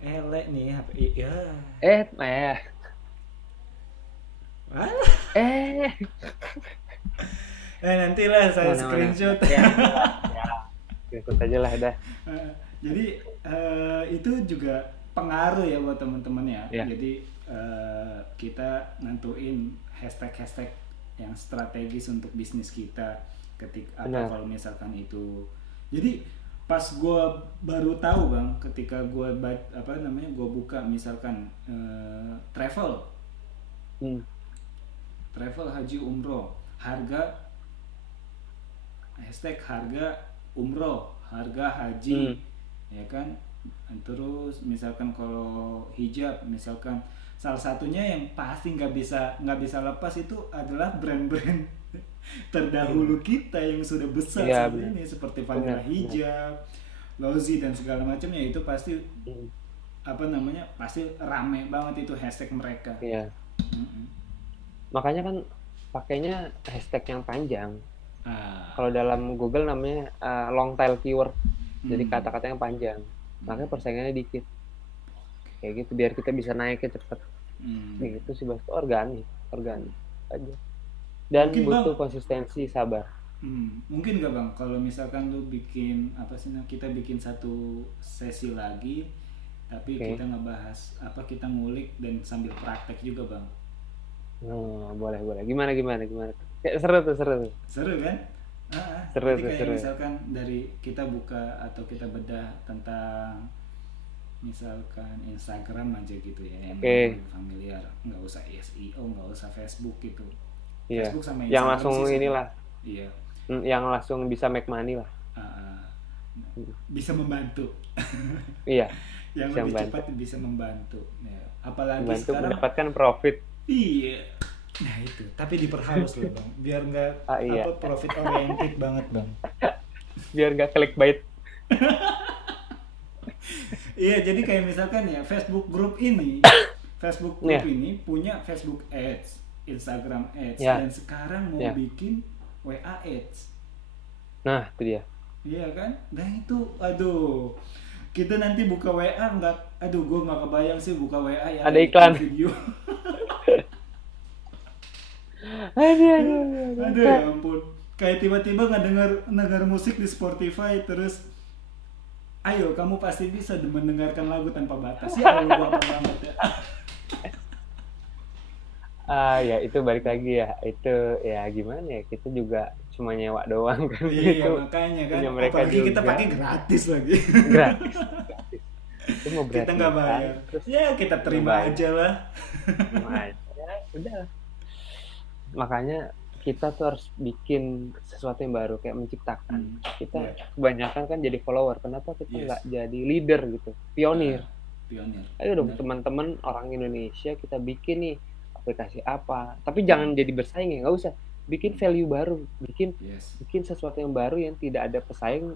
Elek nih HP. Ya. Eh, eh, Alah. eh, Nantilah saya mana mana. screenshot. Ya, itulah. Ya, ikut aja lah dah. Eh, jadi itu juga pengaruh ya buat teman-teman ya. Ya, Jadi kita nentuin hashtag-hashtag yang strategis untuk bisnis kita ketika apa benar. kalau misalkan itu. Jadi pas gue baru tahu bang, ketika gue apa namanya gue buka misalkan travel Hmm. travel haji umroh harga hashtag harga umroh, harga Hmm. haji, ya kan. Terus misalkan kalau hijab, misalkan salah satunya yang pasti nggak bisa lepas itu adalah brand-brand Hmm. terdahulu kita yang sudah besar Iya, seperti benar. ini, seperti Benar, Vanilla benar. Hijab, Lozi dan segala macamnya, itu pasti Hmm. apa namanya pasti rame banget itu hashtag mereka. Iya. Mm-mm. Makanya kan pakainya hashtag yang panjang. Ah, Kalau dalam Google namanya long tail keyword. Jadi hmm, kata-kata yang panjang. Makanya hmm, persaingannya dikit. Kayak gitu biar kita bisa naiknya cepet. hmm. Gitu sih, Bas. Organik, organik aja. Dan Mungkin bang. butuh konsistensi, sabar. Mungkin nggak bang, kalau misalkan lu bikin apa sih, kita bikin satu sesi lagi, tapi kita Oke. ngebahas apa, kita ngulik dan sambil praktek juga bang. Oh, boleh, boleh. Gimana, gimana, gimana tuh? Kayak seru tuh, seru tuh. Seru kan? Seru Jadi tuh, kayak seru. misalkan dari kita buka atau kita bedah tentang misalkan Instagram aja gitu ya, yang Oke. lebih familiar, nggak usah SEO, nggak usah Facebook gitu. Iya. Facebook sama Yang Instagram langsung sih sudah. inilah. Iya. Yang langsung bisa make money lah. uh, Bisa membantu. Iya, Yang bisa lebih membantu. cepat bisa membantu ya. Apalagi Membantu sekarang. mendapatkan profit. Iya. Nah itu, tapi diperhalus loh bang, biar nggak Ah, apa, iya. profit oriented banget bang. Biar gak clickbait. Iya, jadi kayak misalkan ya, Facebook Group Iya. ini punya Facebook Ads, Instagram Ads, Ya, dan sekarang mau ya. bikin WA Ads. Nah, itu dia. Iya kan? Nah itu, aduh, kita nanti buka WA nggak, aduh, gue nggak kebayang sih buka WA yang ada Ada iklan iklan. video. Aduh, aduh, aduh, Aduh aduh. ya ampun, kayak tiba-tiba ngedenger musik di Spotify, terus ayo kamu pasti bisa mendengarkan lagu tanpa batas. Ya Allah, apa banget ya. Ya itu balik lagi ya. Itu ya gimana ya? Kita juga cuma nyewa doang kan. Iya Itu makanya kan, punya mereka apalagi kita juga. pakai gratis lagi. Gratis, gratis. Itu mau Kita nggak gratisan, bayar, terus ya kita nggak terima bayar. aja lah. Terima aja. Ya, udah. Makanya kita tuh harus bikin sesuatu yang baru, kayak menciptakan. Kita Ya, kebanyakan kan jadi follower. Kenapa kita yes. nggak jadi leader gitu? Pionir. Pionir, Ayo dong benar. teman-teman orang Indonesia, kita bikin nih aplikasi apa. Tapi jangan jadi bersaing ya, nggak usah. Bikin value baru, bikin Yes. bikin sesuatu yang baru yang tidak ada pesaing,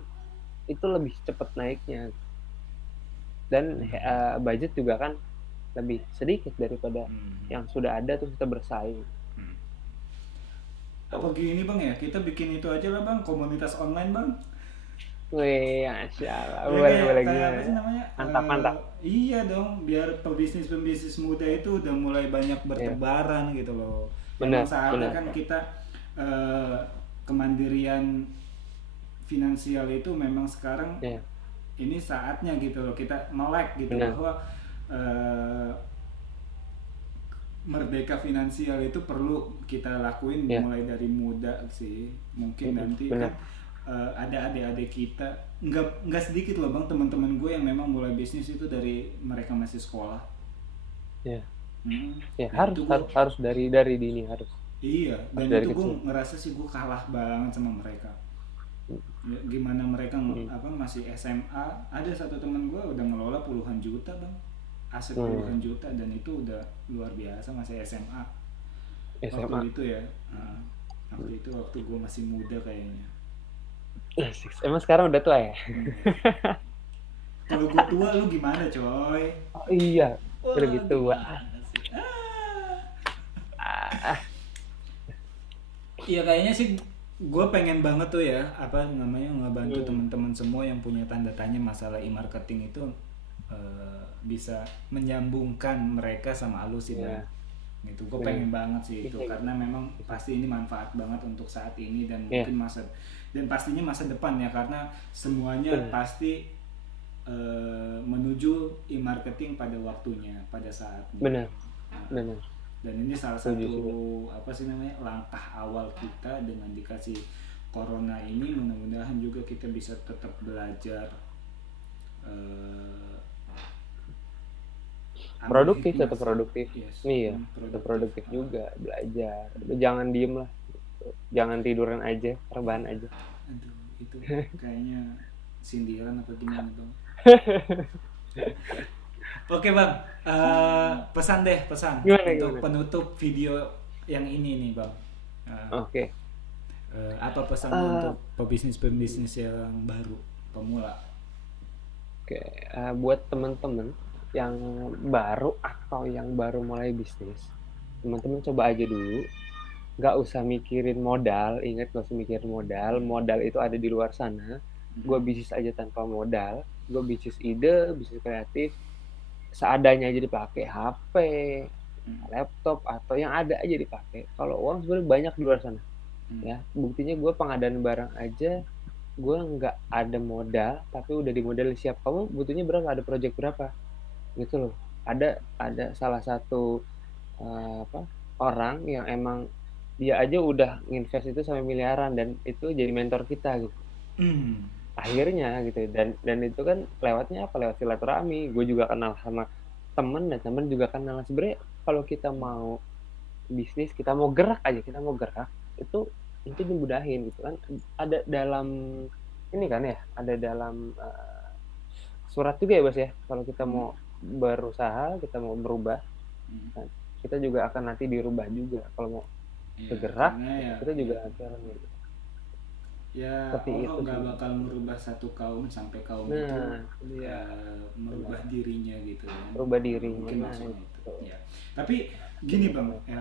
itu lebih cepat naiknya. Dan budget juga kan lebih sedikit daripada yang sudah ada terus kita bersaing. Apa gini bang ya, kita bikin itu aja lah bang, komunitas online bang. Wih, Masya Allah. Ya Boleh, kayak boleh kayak gimana? apa sih namanya? Mantap, mantap. Iya dong, biar pebisnis muda itu udah mulai banyak Ya, bertebaran gitu loh. Emang benar, saatnya benar. kan kita kemandirian finansial itu memang sekarang ya, ini saatnya gitu loh, kita melek gitu benar, bahwa eh, merdeka finansial itu perlu kita lakuin ya, mulai dari muda sih. Mungkin nanti kan benar, ada adik-adik kita, nggak sedikit loh bang teman-teman gue yang memang mulai bisnis itu dari mereka masih sekolah. ya, Hmm. ya, Dan harus itu gue, harus harus dari dini, harus iya, harus dan dari itu gue kecil. ngerasa sih gue kalah banget sama mereka. Ya, gimana mereka Hmm. apa masih SMA, ada satu teman gue udah ngelola puluhan juta bang, aset Hmm. puluhan juta, dan itu udah luar biasa masih SMA SMA. waktu itu ya. Nah, waktu gue masih muda kayaknya. Asik. Emang sekarang udah tua ya? Enggak. Kalau gue tua lu gimana coy? Oh iya, udah Wah gitu. Wah. gimana sih? Ah, Iya kayaknya sih gue pengen banget tuh ya apa namanya ngebantu hmm. teman-teman semua yang punya tanda tanya masalah e-marketing itu, bisa menyambungkan mereka sama lu sih bang. Ya, Gitu gue benar. pengen banget sih itu, Bisa, karena memang bisa. pasti ini manfaat banget untuk saat ini dan Ya, mungkin pastinya masa depan ya, karena semuanya benar, pasti menuju e-marketing pada waktunya, pada saatnya. benar, Nah, benar. dan ini salah Setuju satu sih, Bang. apa sih namanya langkah awal kita dengan dikasih corona ini. Mudah-mudahan juga kita bisa tetap belajar, eh, ambil Produktif, hikmah tetap sih. produktif. Yes, Iya, tetap produktif. produktif juga, belajar. Udah jangan diem lah. Jangan tiduran aja, rebahan aja. Aduh, itu kayaknya sindiran apa gimana bang? Oke bang, pesan deh, pesan Gimana, untuk gimana? penutup video yang ini nih bang. Eh, Oke. apa pesan lo Eh, untuk pebisnis-pebisnis yang baru, pemula? Oke, buat teman-teman yang baru atau yang baru mulai bisnis, teman-teman coba aja dulu. Nggak usah mikirin modal, ingat nggak usah mikirin modal. Modal itu ada di luar sana. Gue Mm-mm. bisnis aja tanpa modal. Gue bisnis ide, bisnis kreatif, seadanya aja dipakai HP, Mm. laptop atau yang ada aja dipakai. Kalau uang sebenarnya banyak di luar sana. Mm. Ya, buktinya gue pengadaan barang aja, gue nggak ada modal, tapi udah dimodalin siap. Kamu butuhnya berapa? Ada project berapa? Gitu loh. Ada salah satu apa orang yang emang dia aja udah nginvest itu sampai miliaran dan itu jadi mentor kita gitu Mm. akhirnya gitu dan itu kan lewatnya apa lewat silaturahmi gue juga kenal sama temen dan temen juga kenal sebenarnya kalau kita mau bisnis kita mau gerak aja kita mau gerak itu dimudahin gitu kan ada dalam ini kan ya ada dalam surat juga ya Bas ya kalau kita Mm. mau berusaha kita mau berubah Mm. kan, kita juga akan nanti dirubah juga kalau mau Ya, bergerak karena ya ya, kita ya, juga akan gitu. ya Seperti Allah itu nggak sih. bakal merubah satu kaum sampai kaum itu Nah, dia merubah benar. dirinya gitu kan. Berubah dirinya. Mungkin Nah, maksudnya itu. itu. Ya. Tapi gini bang, Benar. ya,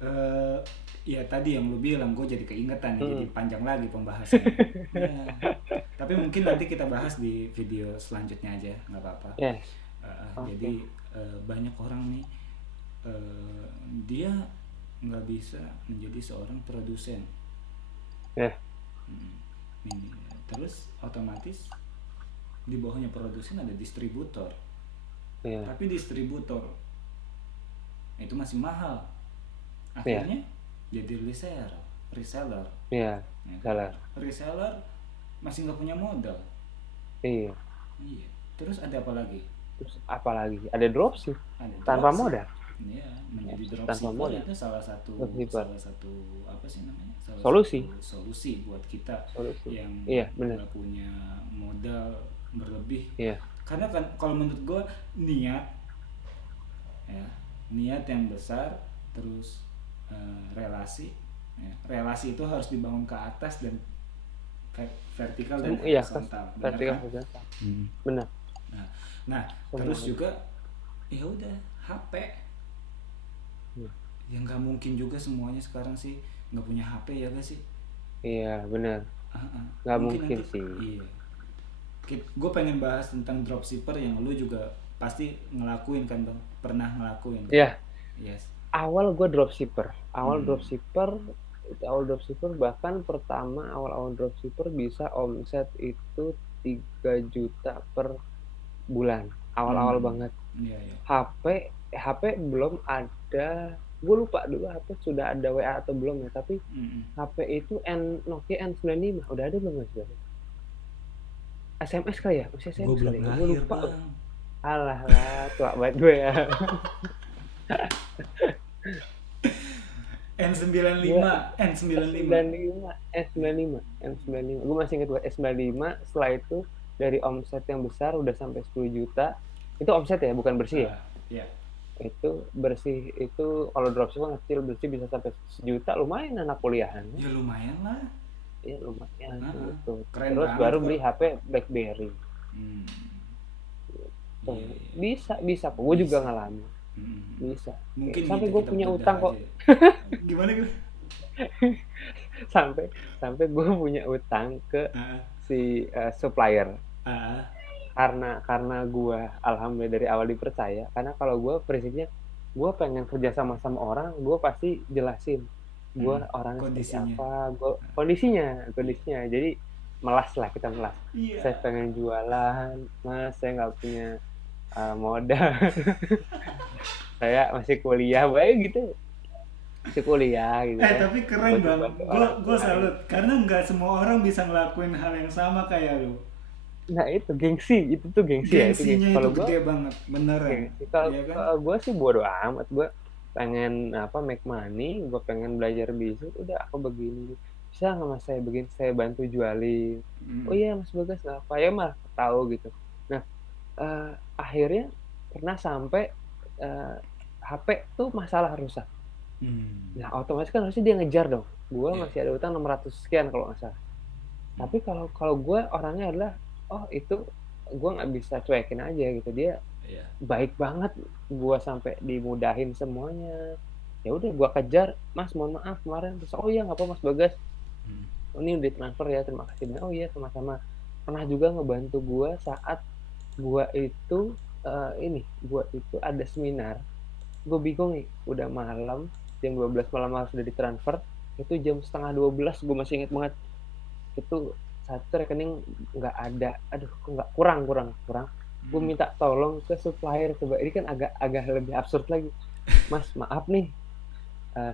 eh, ya tadi yang lu bilang gue jadi keingetan nih, jadi Hmm. panjang lagi pembahasannya. Ya. Tapi mungkin nanti kita bahas di video selanjutnya aja, nggak apa-apa. Yes. Jadi Oke. banyak orang nih, dia nggak bisa menjadi seorang produsen. Ya. Hmm. Ini. Terus otomatis di bawahnya produsen ada distributor. Ya. Tapi distributor itu masih mahal. Ya. Akhirnya jadi reseller. Ya. Ya kan? Salah. Reseller masih nggak punya modal. Iya. Iya. Terus ada apa lagi? Terus apalagi ada dropship Ada tanpa dropship. modal. Ya, menjadi Tanpa dropshipper modal. itu salah satu Dropshipper. apa sih namanya? Salah Solusi. satu solusi buat kita Solusi. yang Iya, benar. nggak punya modal berlebih. Iya. Karena kan kalau menurut gue niat, ya, niat yang besar, terus relasi, ya, relasi itu harus dibangun ke atas dan vertikal dan Iya, horizontal, benar vertikal kan? horizontal. Hmm. Benar. Nah, terus juga ya udah HP. Ya nggak mungkin juga semuanya sekarang sih nggak punya HP ya gak sih? Iya, benar. Uh-uh. Nggak mungkin nanti, sih. iya. Gue pengen bahas tentang dropshipper yang lu juga pasti ngelakuin kan bang, pernah ngelakuin kan? Iya. Yes. Awal gue dropshipper. Dropshipper itu awal dropshipper, bahkan pertama awal-awal dropshipper bisa omset itu 3 juta per bulan, awal-awal Hmm. banget. Iya, iya. HP belum ada, gue lupa dulu HP sudah ada WA atau belum ya, tapi Mm-mm. HP itu Nokia N95 udah ada belum mas? SMS kali ya, masih Gue SMS belum kali ya, gue lahir lupa. bang. Alah lah, tua banget gue ya. Gue N95, N95. S95, S95, S95. Gue masih ingat gue S95. Setelah itu dari omset yang besar udah sampai 10 juta. Itu omset ya, bukan bersih ya. Ya. Itu bersih itu kalau dropship kan kecil, bersih bisa sampai 1 juta, lumayan anak kuliahan. Ya lumayan lah. Ya lumayan Nah, gitu. keren Terus banget baru kok. beli HP BlackBerry. Hmm. Tuh, Iya, iya. bisa kok. Gue juga Bisa. ngalamin. Hmm. Bisa. Mungkin Sampai kita gue kita punya bedah utang kok. aja. Gimana gue? sampai sampai gue punya utang ke Ah, si supplier. ah, Karena gue alhamdulillah dari awal dipercaya, karena kalau gue prinsipnya gue pengen kerja sama orang, gue pasti jelasin gue hmm. orangnya seperti Kondisinya. apa, gue kondisinya Iya. jadi melas lah, kita melas. Saya Iya. pengen jualan mas, saya nggak punya modal. Saya masih kuliah baik gitu, masih kuliah gitu kan, Tapi keren bantu bang. bantu Gue orang gue tua salut. gitu. Karena nggak semua orang bisa ngelakuin hal yang sama kayak lu. Nah itu gengsi, itu tuh gengsi ya, itu gengsi Gengsinya itu kalau gue. gede banget, beneran. Gengsi kalau Iya kan? gue sih bodo amat, gue pengen apa, make money, gue pengen belajar bisnis, udah aku begini, bisa nggak mas saya begini, saya bantu jualin. Oh Hmm. iya mas Bagas, nggak apa ya mah, tahu gitu. Nah akhirnya pernah sampai eh, HP tuh masalah rusak. Hmm. Nah otomatis kan harusnya dia ngejar dong, gue Iya. masih ada utang 600 sekian kalau nggak salah. Tapi kalau kalau gue orangnya adalah, oh itu gue nggak bisa cuekin aja gitu, dia Iya. baik banget, gue sampai dimudahin semuanya. Ya udah gue kejar, mas mohon maaf kemarin. Terus oh iya nggak apa mas Bagas, Hmm. oh, ini udah transfer ya, terima kasih. Oh iya sama-sama. Pernah juga ngebantu gue saat gue itu ini gue itu ada seminar, gue bingung nih, udah malam, jam 12 malam harus udah ditransfer. Itu jam setengah 12, gue masih inget banget. Itu satu rekening nggak ada, aduh kok nggak, kurang. Gue Hmm. minta tolong ke supplier, coba ini kan agak agak lebih absurd lagi, mas maaf nih,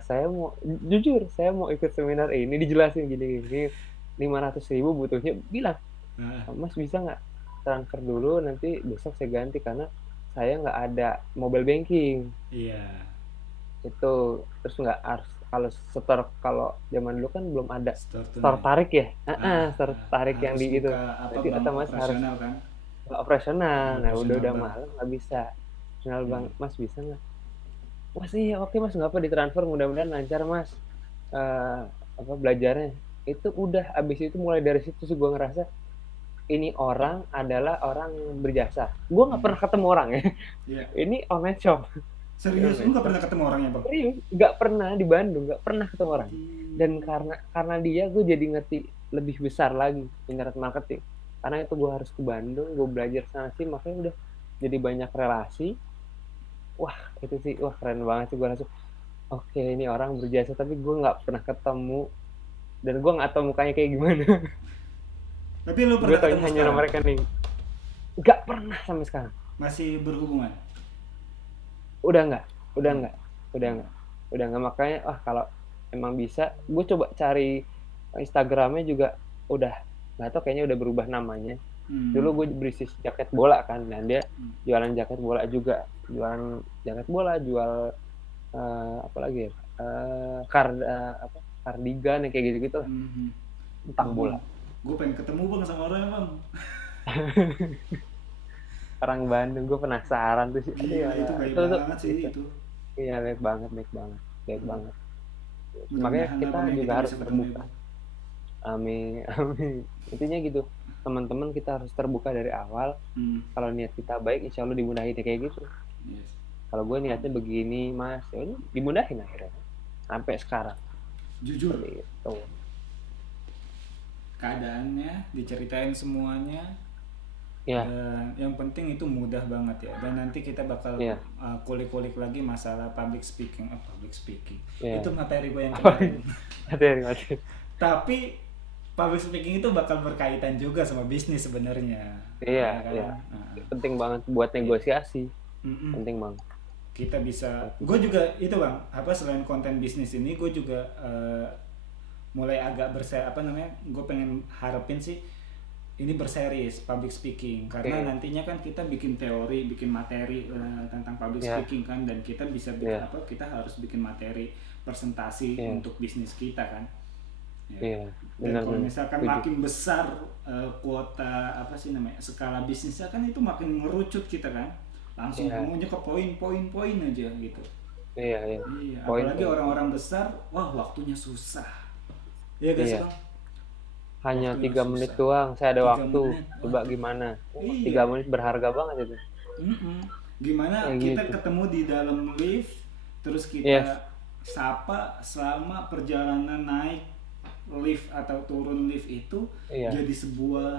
saya mau jujur, saya mau ikut seminar ini, dijelasin gini 500.000 butuhnya, bilang Ah, mas bisa nggak transfer dulu, nanti besok saya ganti karena saya nggak ada mobile banking iya. itu. Terus nggak harus, kalau setor, kalau zaman dulu kan belum ada Store store tunai. tarik ya, store tarik yang Harus di itu, buka apa, jadi bank otomatis harus operasional kan? operasional. Nah Operasional udah bank. malam nggak bisa operasional bang, Hmm. mas bisa nggak, mas iya oke mas, nggak apa, ditransfer, mudah-mudahan lancar mas eh apa belajarnya. Itu udah, abis itu mulai dari situ sih gue ngerasa ini orang adalah orang yang berjasa. Gue nggak Hmm. pernah ketemu orang ya. Iya. Ini online shop, ini Serius, lu online nggak shop. pernah ketemu orangnya bang? Serius, nggak pernah di Bandung, nggak pernah ketemu orang. Dan Hmm. karena dia, gue jadi ngerti lebih besar lagi internet marketing. Karena itu gue harus ke Bandung, gue belajar sana sih, makanya udah jadi banyak relasi. Wah itu sih, wah keren banget sih, gue rasa oke ini orang berjasa, tapi gue nggak pernah ketemu, dan gue nggak tahu mukanya kayak gimana. Tapi lu Gue pernah taunya ketemu hanya sekarang? nomor rekening. Nggak pernah sampai sekarang. Masih berhubungan? Udah nggak, udah Hmm. nggak, udah nggak, udah nggak. Makanya kalau emang bisa, gue coba cari Instagramnya juga, udah nggak tahu, kayaknya udah berubah namanya. Hmm. Dulu gue bisnis jaket bola kan, dan dia Hmm. jualan jaket bola juga, jualan jaket bola, jual apa lagi ya, apa, kardigan yang kayak gitu-gitu lah, Hmm. tentang Wah bang, bola. gue pengen ketemu bang sama orangnya bang. Orang Bandung, gue penasaran tuh sih. Aduh, ya, Gila, itu baik itu banget sih itu itu. iya, baik banget, baik banget, baik Hmm. banget. Makanya Mudah-mudahan lah kita bang ya juga kita harus bisa ketemu ya terbuka. bang. Amin, amin. Intinya gitu, teman-teman, kita harus terbuka dari awal. Hmm. Kalau niat kita baik, insya Allah dimudahin, kayak gitu. Yes. Kalau gue niatnya begini mas, ya udah dimudahin akhirnya sampai sekarang Jujur, seperti itu. keadaannya diceritain semuanya, Iya, Dan yang penting itu mudah banget ya. Dan nanti kita bakal iya, kulik-kulik lagi masalah public speaking. Public speaking. iya. Itu materi gue yang Apa? kemarin. Materi, materi. Tapi public speaking itu bakal berkaitan juga sama bisnis sebenarnya. Iya, Ya kan? iya. Nah, Penting banget buat negosiasi. mm-mm. Penting banget. Kita bisa, gue juga itu bang, apa selain konten bisnis ini, gue juga mulai agak apa namanya, gue pengen harapin sih ini berseris public speaking karena Oke. nantinya kan kita bikin teori, bikin materi tentang public Iya, speaking kan, dan kita bisa iya, apa, kita harus bikin materi presentasi iya, untuk bisnis kita kan. Ya. iya. Dan kalau Benar-benar. misalkan Setuju. makin besar kuota apa sih namanya, skala bisnisnya kan, itu makin ngerucut kita kan, langsung Iya, maunya ke poin aja gitu. iya, iya. Iya, Poin, apalagi poin. orang-orang besar, wah waktunya susah. Iya guys Iya. bang, Hanya waktunya 3 menit susah. doang. Saya ada 3 waktu. menit, Coba waduh. gimana? Iya. 3 menit berharga banget itu. Mm-mm. Gimana Kayak kita gitu. ketemu di dalam lift, terus Yes. kita sapa selama perjalanan naik lift atau turun lift itu Iya. jadi sebuah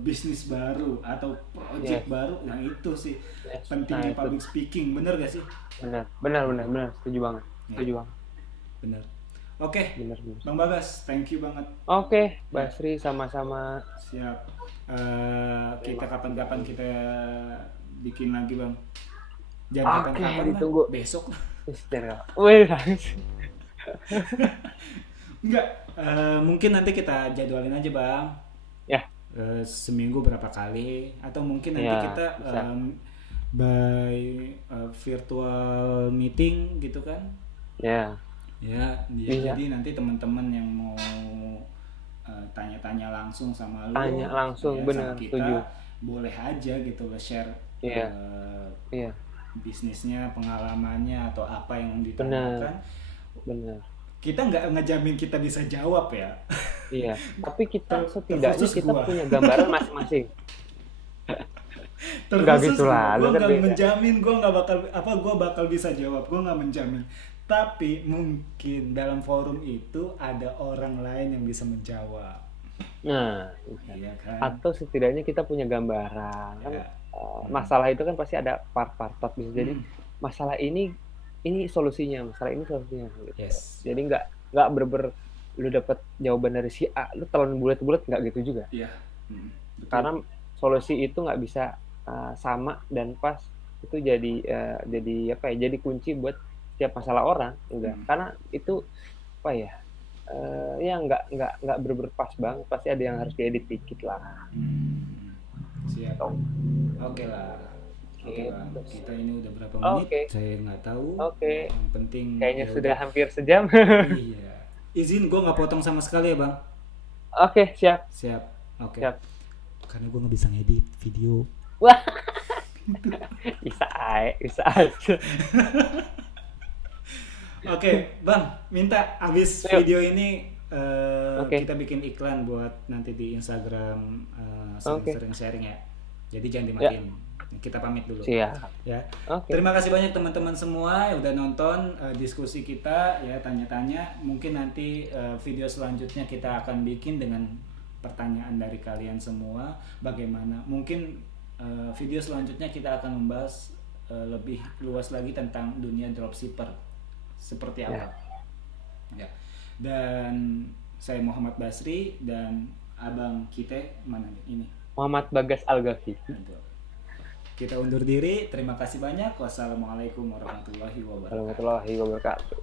bisnis baru atau project Yes. baru. Nah itu sih Yes. Nah, pentingnya itu. public speaking, bener gak sih? Benar. Benar. Setuju banget. Ya, Setuju banget. bener. Oke, Benar. Bang Bagas, thank you banget. Oke, Basri, sama-sama. Siap. Kita kapan-kapan kita bikin lagi bang. Jangan Oke, kapan-kapan lah, ditunggu. besok lah. Wih, Enggak, mungkin nanti kita jadwalin aja bang. ya, Seminggu berapa kali, atau mungkin nanti ya, kita bisa. by virtual meeting gitu kan. Ya, Ya, bisa. jadi nanti teman-teman yang mau tanya-tanya langsung sama lu, Tanya langsung, ya, benar, sama kita, setuju. boleh aja gitu loh share Iya, iya, bisnisnya, pengalamannya atau apa yang benar, ditanyakan. benar. Kita nggak ngejamin kita bisa jawab ya. Iya, tapi kita setidaknya Terkhusus kita gua. punya gambaran masing-masing. Nggak Terkhusus gitu lah, gue lu kan nggak beda. menjamin gue nggak bakal apa gue bakal bisa jawab, gue nggak menjamin, tapi mungkin dalam forum itu ada orang lain yang bisa menjawab. Nah, bisa. Iya kan. Atau setidaknya kita punya gambaran. Kan Ya. masalah itu kan pasti ada part-part bisa jadi Hmm. masalah ini solusinya, masalah ini solusinya gitu. Yes. Jadi nggak berber lu dapat jawaban dari si A, lu telan bulat-bulat, nggak gitu juga. Iya. Betul. Karena solusi itu nggak bisa sama dan pas. Itu jadi apa ya? Jadi kunci buat setiap masalah orang, udah. Karena itu apa ya? Ya nggak berpas banget, pasti ada yang harus diedit dikit lah. Siap. Gitu. Oke lah. Oke Gitu. bang, kita ini udah berapa menit? Oke. Saya nggak tahu. Oke. Yang penting Kayaknya ya sudah udah. hampir sejam. Iya. Izin gue nggak potong sama sekali ya bang. Oke, siap. Siap. Oke. Siap. Karena gue nggak bisa ngedit video. Wah. Bisa aja. Oke, Bang, minta abis Yuk. video ini Oke. kita bikin iklan buat nanti di Instagram, Oke. sering sharing ya. Jadi jangan dimatiin. Kita pamit dulu. Siap. Ya. Oke. Terima kasih banyak teman-teman semua yang udah nonton diskusi kita ya, tanya-tanya. Mungkin nanti video selanjutnya kita akan bikin dengan pertanyaan dari kalian semua. Bagaimana? Mungkin video selanjutnya kita akan membahas lebih luas lagi tentang dunia dropshipper. Seperti apa? Ya. Dan saya Muhammad Basri dan abang kita mana ini? Muhammad Bagas Al-Ghafi. Kita undur diri. Terima kasih banyak. Wassalamualaikum warahmatullahi wabarakatuh. Warahmatullahi wabarakatuh.